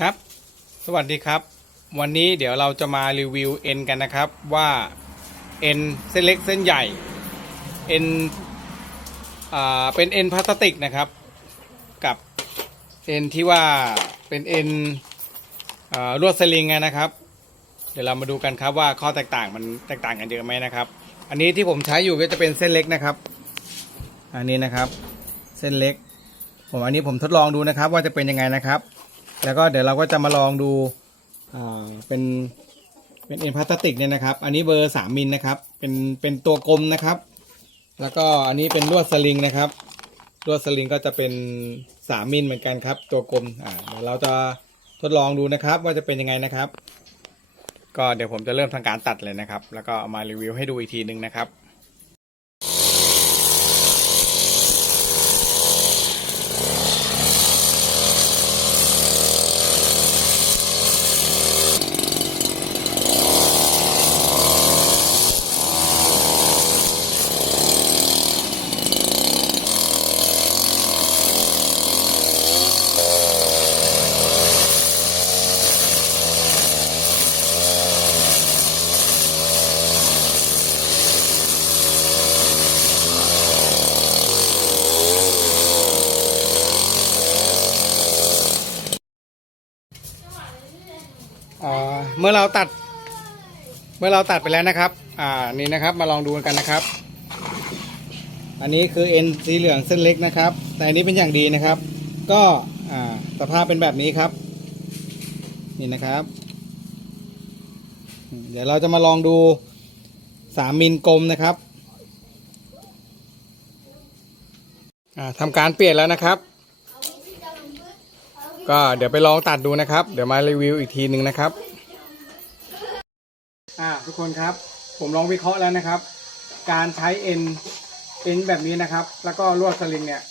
ครับ สวัสดีครับ วันนี้เดี๋ยวเราจะมารีวิวเอ็นกันนะครับว่าเอ็นเส้นเล็กเส้นใหญ่เอ็นอ่าเป็นเอ็นพลาสติกนะครับ กับเอ็นที่ว่าเป็นเอ็นลวดสลิงนะครับ เดี๋ยวเรามาดูกันครับว่าข้อแตกต่างมันแตกต่างกันเยอะไหมนะครับ อันนี้ที่ผมใช้อยู่ก็จะเป็นเส้นเล็กนะครับ อันนี้นะครับ เส้นเล็ก ผมอันนี้ผมทดลองดูนะครับ ว่าจะเป็นยังไงนะครับ แล้วก็เดี๋ยวเราก็จะมาลองดูเป็นเป็นเอ็นพลาสติกเนี่ยนะครับ อันนี้เบอร์สามมิลนะครับ เป็นเป็นตัวกลมนะครับ แล้วก็อันนี้เป็นลวดสลิงนะครับ ลวดสลิงก็จะเป็นสามมิลเหมือนกันครับ ตัวกลมอ่าเดี๋ยวเราจะทดลองดูนะครับ ว่าจะเป็นยังไงนะครับ ก็เดี๋ยวผมจะเริ่มทำการตัดเลยนะครับ แล้วก็เอามารีวิวให้ดูอีกทีหนึ่งนะครับ เมื่อเราตัด เมื่อเราตัดไปแล้วนะครับ อ่านี่นะครับมาลองดูกันนะครับ อันนี้คือเอ็นสีเหลืองเส้นเล็กนะครับ แต่อันนี้เป็นอย่างดีนะครับ ก็อ่าสภาพเป็นแบบนี้ครับ นี่นะครับ เดี๋ยวเราจะมาลองดูสามมิลกลมนะครับอ่าทำการเปลี่ยนแล้วนะครับ ก็เดี๋ยวไปลองตัดดูนะครับ เดี๋ยวมารีวิวอีกทีหนึ่งนะครับอ่าทุกคนครับ ผมลองวิเคราะห์แล้วนะครับ การใช้เอ็นเอ็นแบบนี้นะครับ แล้วก็ลวดสลิงเนี่ย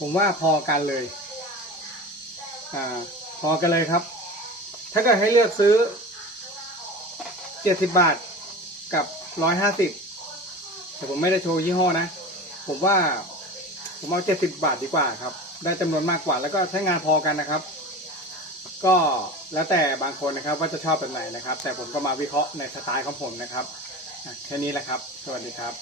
ผมว่าพอกันเลย อ่า พอกันเลยครับ ถ้าเกิดให้เลือกซื้อเจ็ดสิบบาทกับร้อยห้าสิบแต่ผมไม่ได้โชว์ยี่ห้อนะ ผมว่า ผมเอาเจ็ดสิบบาทดีกว่าครับ ได้จำนวนมากกว่า แล้วก็ใช้งานพอกันนะครับ ก็แล้วแต่บางคนนะครับ ว่าจะชอบแบบไหนนะครับ แต่ผมก็มาวิเคราะห์ในสไตล์ของผมนะครับแค่นี้แหละครับ สวัสดีครับ